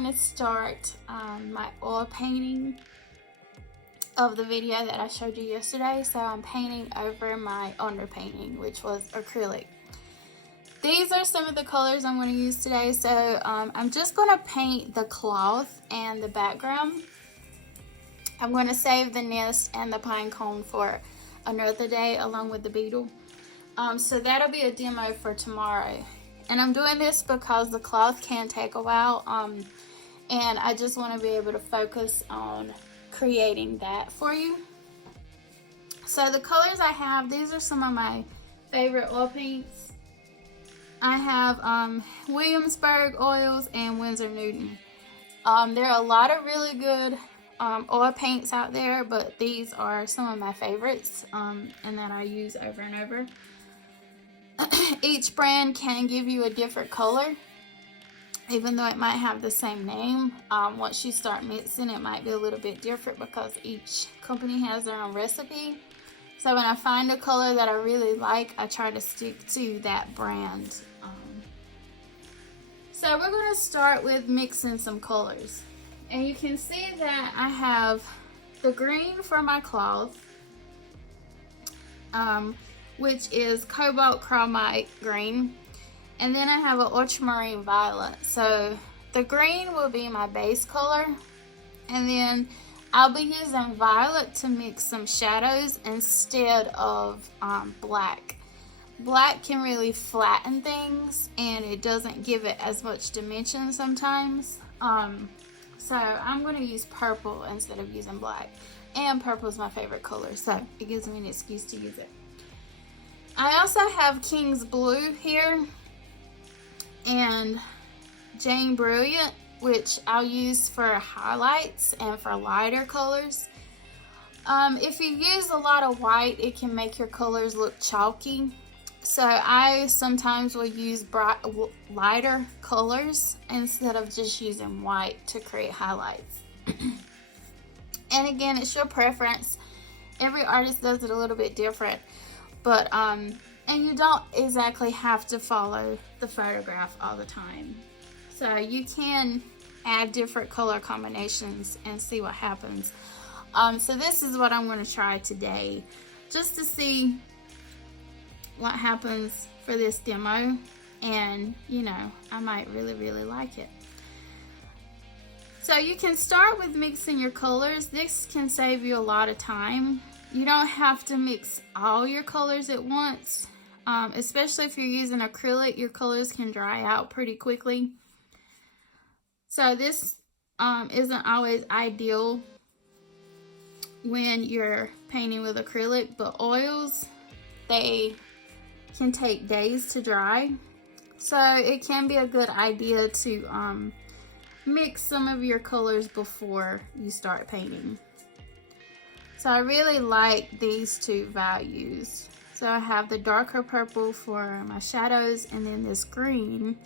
going to start my oil painting of the video that I showed you yesterday. So I'm painting over my underpainting, which was acrylic. These are some of the colors I'm going to use today. So I'm just going to paint the cloth and the background. I'm going to save the nest and the pine cone for another day along with the beetle. So that'll be a demo for tomorrow. And I'm doing this because the cloth can take a while. And I just want to be able to focus on creating that for you. So the colors I have, these are some of my favorite oil paints. I have Williamsburg oils and Winsor Newton. There are a lot of really good oil paints out there, but these are some of my favorites and that I use over and over. Each brand can give you a different color, even though it might have the same name. Once you start mixing, it might be a little bit different because each company has their own recipe. So when I find a color that I really like, I try to stick to that brand. So we're going to start with mixing some colors. And you can see that I have the green for my cloth, which is cobalt chromite green. And then I have an ultramarine violet. So the green will be my base color. And then I'll be using violet to mix some shadows instead of black. Black can really flatten things and it doesn't give it as much dimension sometimes. So I'm going to use purple instead of using black. And purple is my favorite color, so it gives me an excuse to use it. I also have King's Blue here and Jane Brilliant, which I'll use for highlights and for lighter colors. If you use a lot of white, it can make your colors look chalky. So I sometimes will use lighter colors instead of just using white to create highlights. And again, it's your preference. Every artist does it a little bit different. But, and you don't exactly have to follow the photograph all the time. So you can add different color combinations and see what happens. So this is what I'm going to try today, just to see what happens for this demo. And, you know, I might really like it. So you can start with mixing your colors. This can save you a lot of time. You don't have to mix all your colors at once, especially if you're using acrylic. Your colors can dry out pretty quickly. So this isn't always ideal when you're painting with acrylic, but oils, they can take days to dry. So it can be a good idea to mix some of your colors before you start painting. So I really like these two values. So I have the darker purple for my shadows and then this green,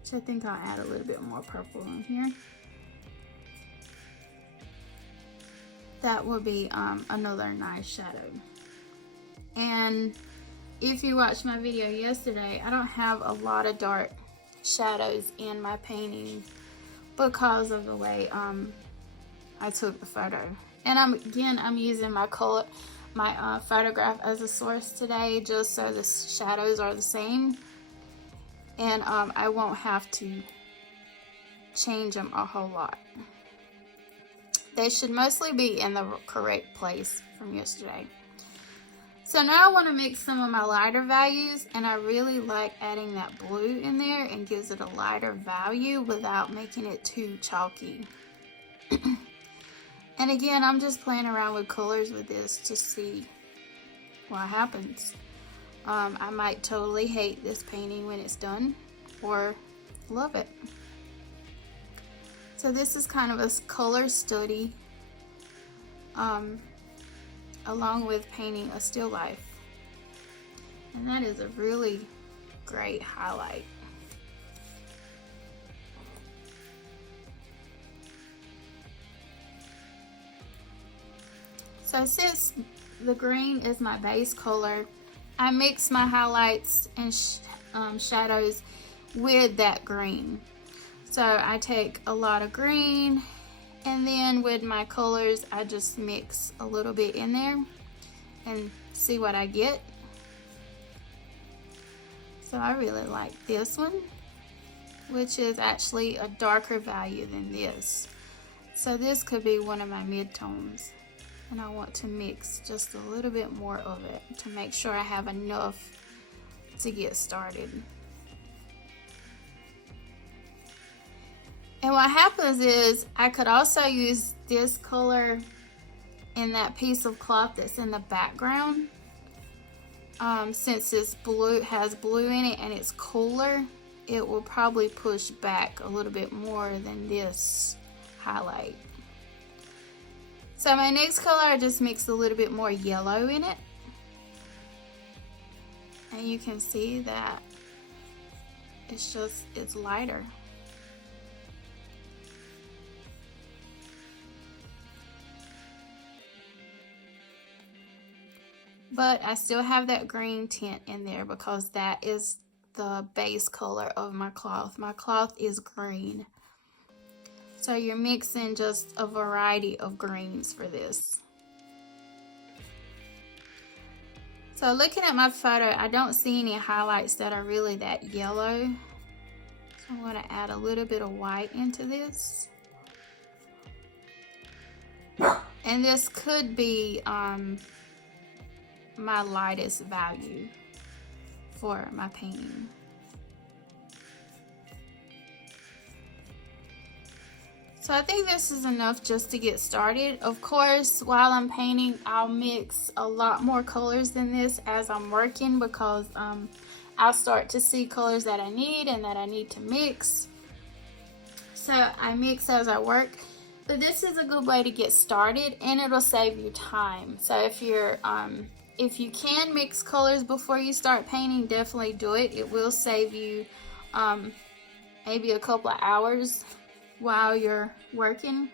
which I think I'll add a little bit more purple in here. That will be another nice shadow. And if you watched my video yesterday, I don't have a lot of dark shadows in my painting because of the way I took the photo. And I'm using my photograph as a source today, just so the shadows are the same, and I won't have to change them a whole lot. They should mostly be in the correct place from yesterday. So now I want to mix some of my lighter values, and I really like adding that blue in there and gives it a lighter value without making it too chalky. And again, I'm just playing around with colors with this to see what happens. I might totally hate this painting when it's done, or love it. So this is kind of a color study, along with painting a still life. And that is a really great highlight. So since the green is my base color, I mix my highlights and shadows with that green. So I take a lot of green, and then with my colors, I just mix a little bit in there and see what I get. So I really like this one, which is actually a darker value than this. So this could be one of my mid-tones, and I want to mix just a little bit more of it to make sure I have enough to get started. And what happens is I could also use this color in that piece of cloth that's in the background. Since it's blue, has blue in it, and it's cooler, it will probably push back a little bit more than this highlight. So my next color, I just mixed a little bit more yellow in it. And you can see that it's lighter. But I still have that green tint in there because that is the base color of my cloth. My cloth is green. So you're mixing just a variety of greens for this. So looking at my photo, I don't see any highlights that are really that yellow. So I'm going to add a little bit of white into this. And this could be my lightest value for my painting. So I think this is enough just to get started. Of course, while I'm painting, I'll mix a lot more colors than this as I'm working, because I'll start to see colors that I need and that I need to mix. So I mix as I work. But this is a good way to get started, and it'll save you time. So if you can mix colors before you start painting, definitely do it. It will save you maybe a couple of hours while you're working.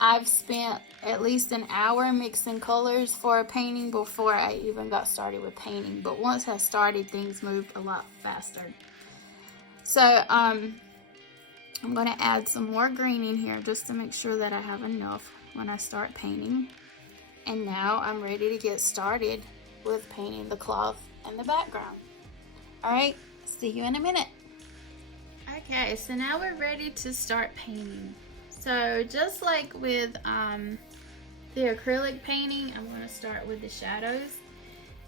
I've spent at least an hour mixing colors for a painting before I even got started with painting. But once I started, things moved a lot faster. So I'm going to add some more green in here just to make sure that I have enough when I start painting. And now I'm ready to get started with painting the cloth and the background. Alright, see you in a minute. Okay, so now we're ready to start painting. So just like with the acrylic painting, I'm going to start with the shadows.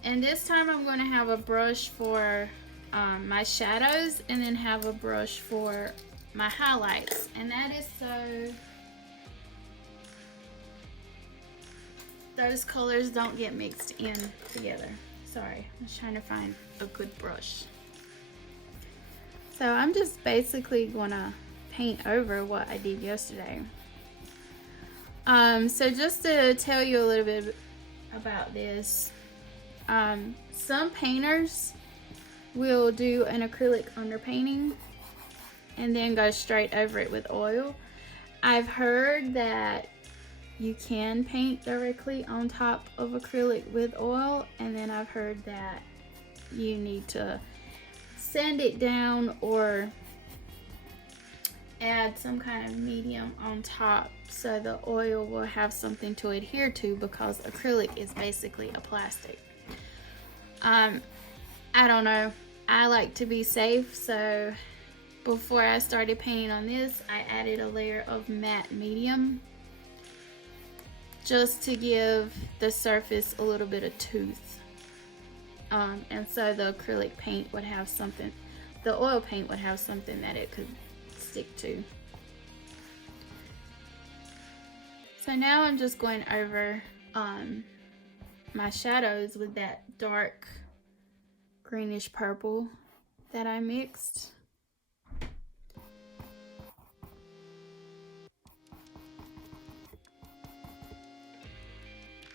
And this time I'm going to have a brush for my shadows, and then have a brush for my highlights. And that is so those colors don't get mixed in together. Sorry, I was trying to find a good brush. So I'm just basically gonna paint over what I did yesterday. So just to tell you a little bit about this, some painters will do an acrylic underpainting and then go straight over it with oil. I've heard that you can paint directly on top of acrylic with oil, and then I've heard that you need to sand it down or add some kind of medium on top so the oil will have something to adhere to, because acrylic is basically a plastic. I don't know. I like to be safe, so before I started painting on this, I added a layer of matte medium just to give the surface a little bit of tooth. And so the acrylic paint would have something, the oil paint would have something that it could stick to. So now I'm just going over my shadows with that dark greenish purple that I mixed.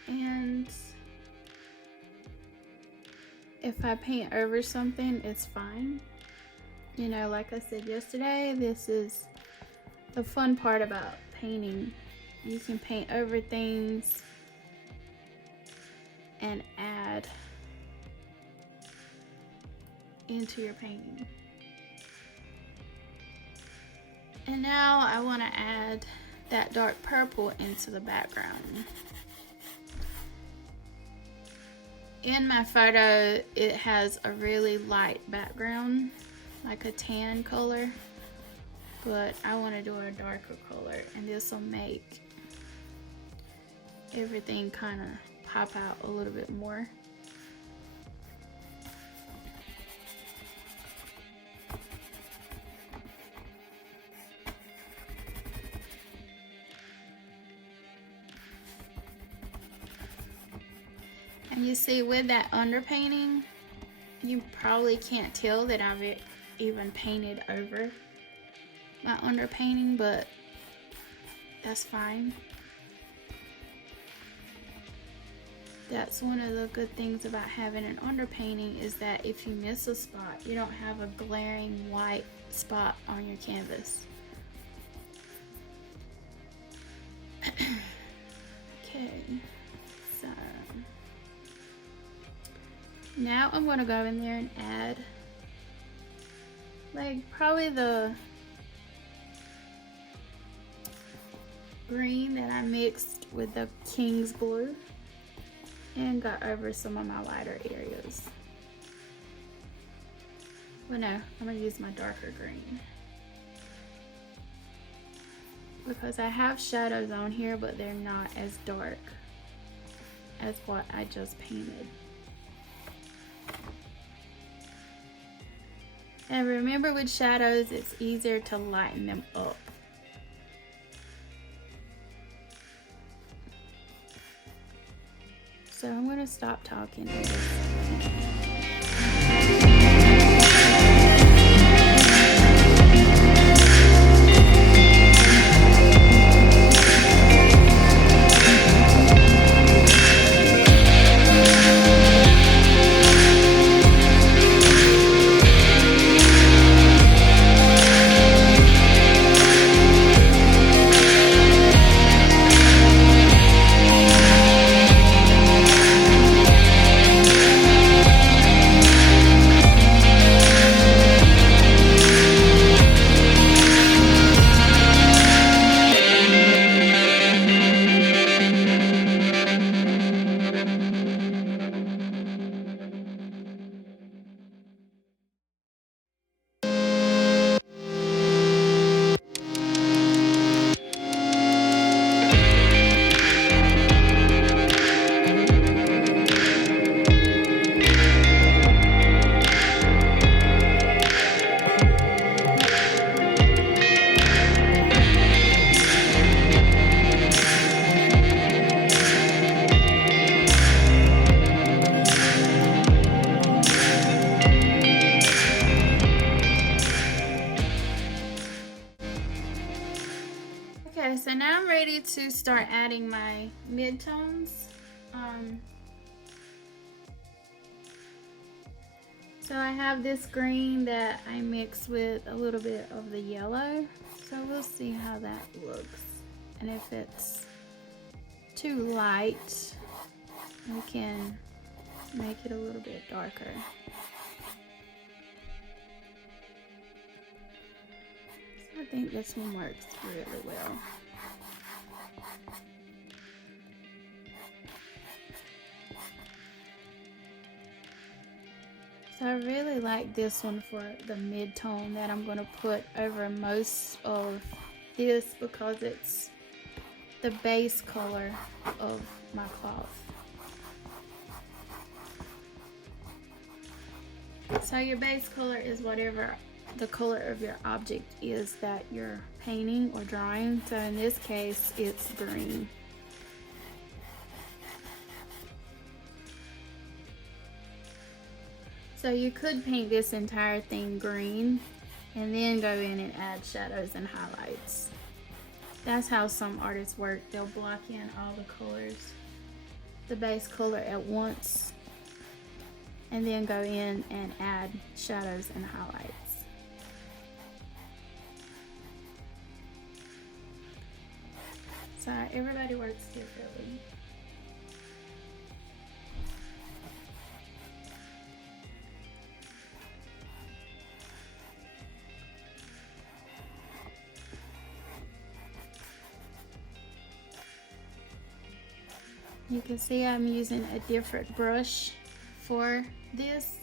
And if I paint over something, it's fine. You know, like I said yesterday, this is the fun part about painting. You can paint over things and add into your painting. And now I want to add that dark purple into the background. In my photo, it has a really light background, like a tan color, but I want to do a darker color, and this will make everything kind of pop out a little bit more. And you see, with that underpainting, you probably can't tell that I've even painted over my underpainting, but that's fine. That's one of the good things about having an underpainting, is that if you miss a spot, you don't have a glaring white spot on your canvas. Okay, so now I'm going to go in there and add, like, probably the green that I mixed with the King's Blue, and got over some of my lighter areas. Well, no, I'm going to use my darker green, because I have shadows on here, but they're not as dark as what I just painted. And remember, with shadows, it's easier to lighten them up. So I'm going to stop talking and just paint. Okay, so now I'm ready to start adding my midtones. So I have this green that I mix with a little bit of the yellow. So we'll see how that looks. And if it's too light, we can make it a little bit darker. I think this one works really well. So I really like this one for the mid-tone that I'm going to put over most of this, because it's the base color of my cloth. So your base color is whatever the color of your object is that you're painting or drawing. So in this case, it's green. So you could paint this entire thing green and then go in and add shadows and highlights. That's how some artists work. They'll block in all the colors, the base color at once, and then go in and add shadows and highlights. So everybody works differently. You can see I'm using a different brush for this,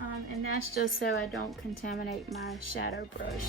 and that's just so I don't contaminate my shadow brush.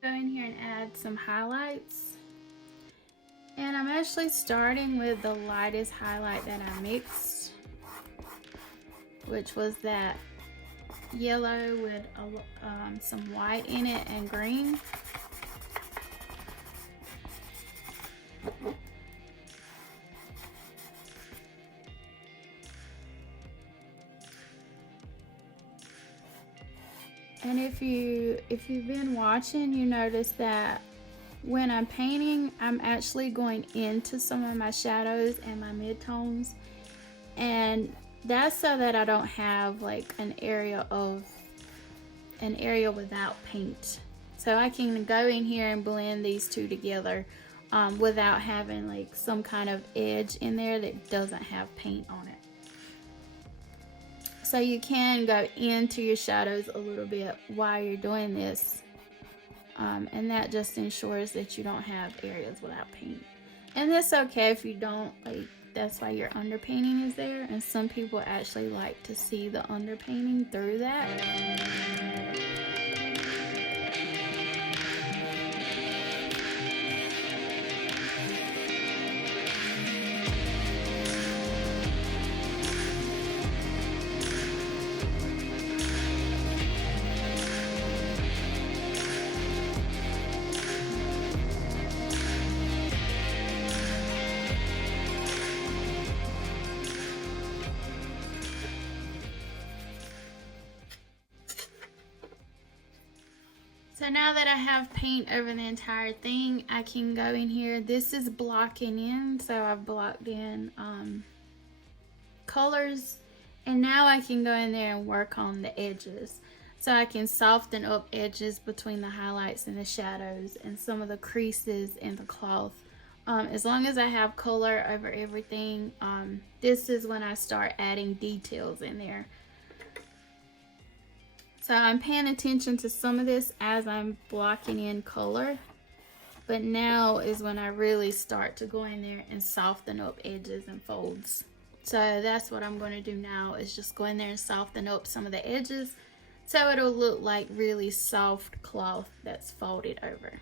Go in here and add some highlights, and I'm actually starting with the lightest highlight that I mixed, which was that yellow with some white in it and green. And if you've been watching, you notice that when I'm painting, I'm actually going into some of my shadows and my midtones, and that's so that I don't have like an area without paint. So I can go in here and blend these two together without having like some kind of edge in there that doesn't have paint on it. So you can go into your shadows a little bit while you're doing this, and that just ensures that you don't have areas without paint. And that's okay if you don't, like, that's why your underpainting is there, and some people actually like to see the underpainting through that. So now that I have paint over the entire thing, I can go in here. This is blocking in, so I've blocked in colors, and now I can go in there and work on the edges. So I can soften up edges between the highlights and the shadows and some of the creases in the cloth. As long as I have color over everything, this is when I start adding details in there. So I'm paying attention to some of this as I'm blocking in color, but now is when I really start to go in there and soften up edges and folds. So that's what I'm going to do now, is just go in there and soften up some of the edges so it'll look like really soft cloth that's folded over.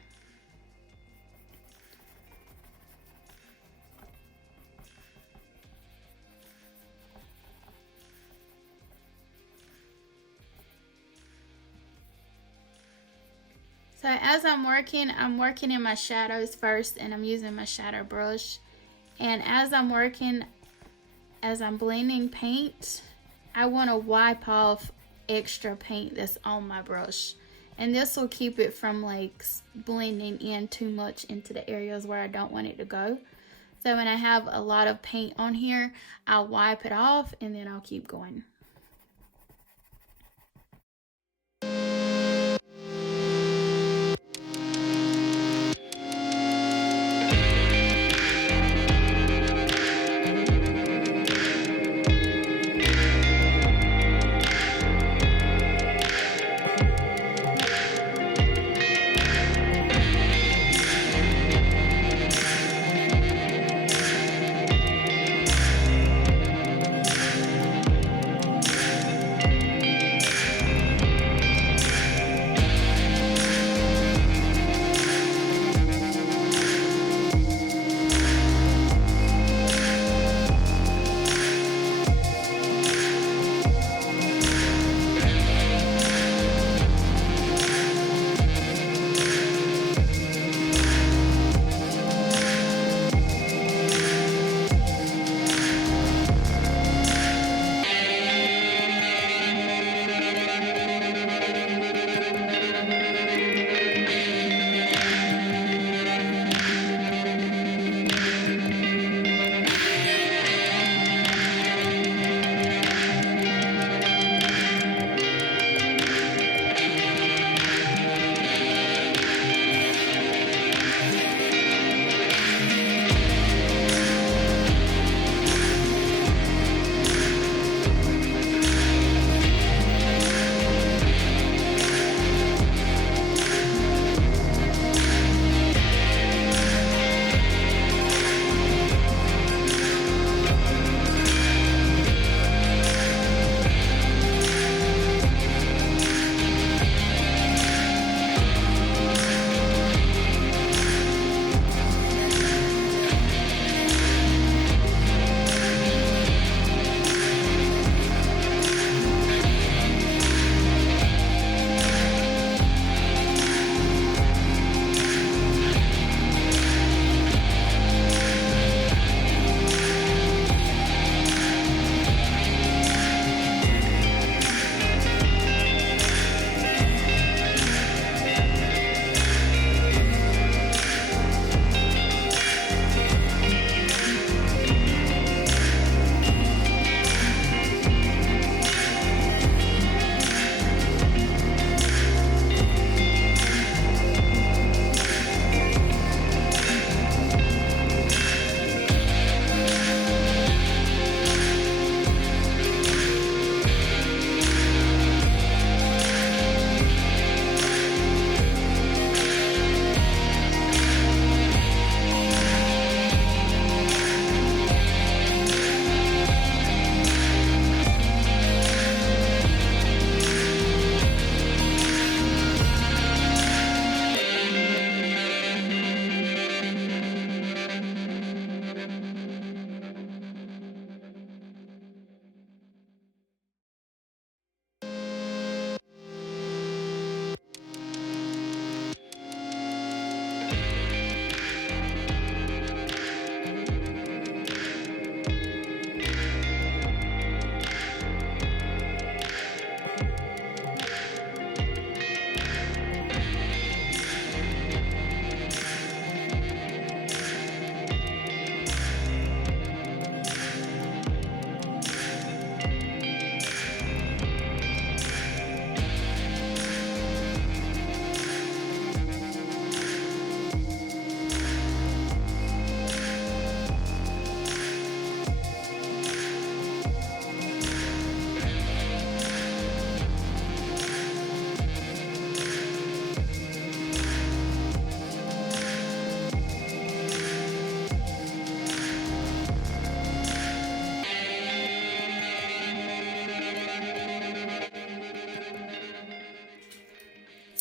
So as I'm working in my shadows first, and I'm using my shadow brush. And as I'm working, as I'm blending paint, I want to wipe off extra paint that's on my brush. And this will keep it from like blending in too much into the areas where I don't want it to go. So when I have a lot of paint on here, I'll wipe it off and then I'll keep going.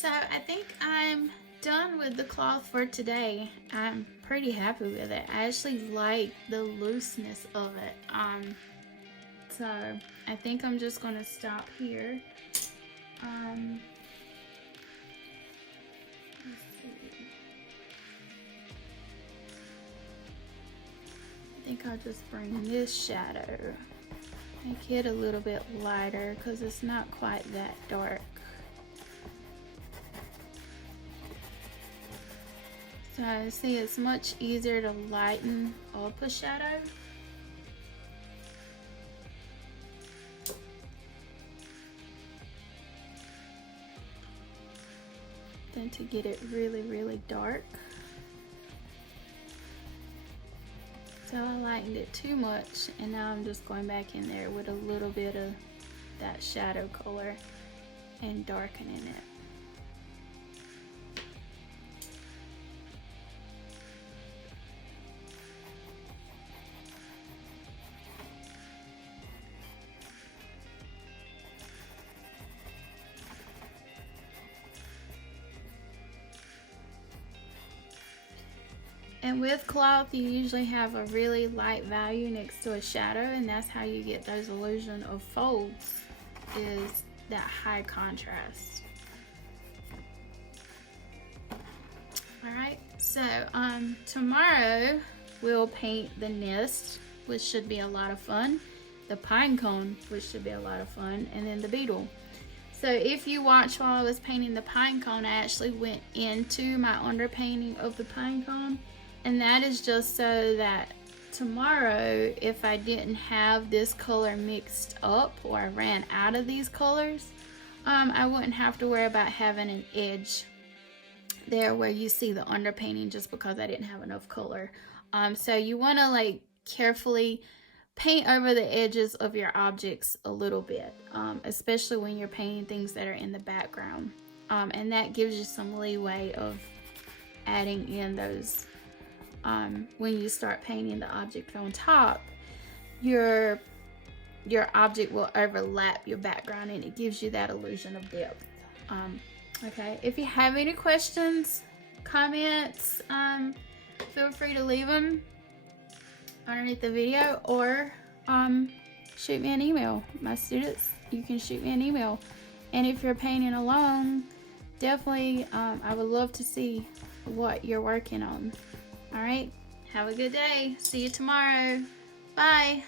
so I think I'm done with the cloth for today. I'm pretty happy with it. I actually like the looseness of it. So I think I'm just gonna stop here. Let's see. I think I'll just bring this shadow, make it a little bit lighter because it's not quite that dark. So see, it's much easier to lighten up a shadow. Than to get it really, really dark. So I lightened it too much, and now I'm just going back in there with a little bit of that shadow color and darkening it. And with cloth, you usually have a really light value next to a shadow, and that's how you get those illusion of folds, is that high contrast. Alright, so tomorrow we'll paint the nest, which should be a lot of fun, the pine cone, which should be a lot of fun, and then the beetle. So if you watched while I was painting the pine cone, I actually went into my underpainting of the pine cone. And that is just so that tomorrow, if I didn't have this color mixed up or I ran out of these colors, I wouldn't have to worry about having an edge there where you see the underpainting just because I didn't have enough color. So you want to like carefully paint over the edges of your objects a little bit, especially when you're painting things that are in the background. And that gives you some leeway of adding in those. When you start painting the object on top, your object will overlap your background and it gives you that illusion of depth. Okay, if you have any questions, comments, feel free to leave them underneath the video, or shoot me an email. My students, you can shoot me an email. And if you're painting along, definitely I would love to see what you're working on. All right, have a good day. See you tomorrow. Bye.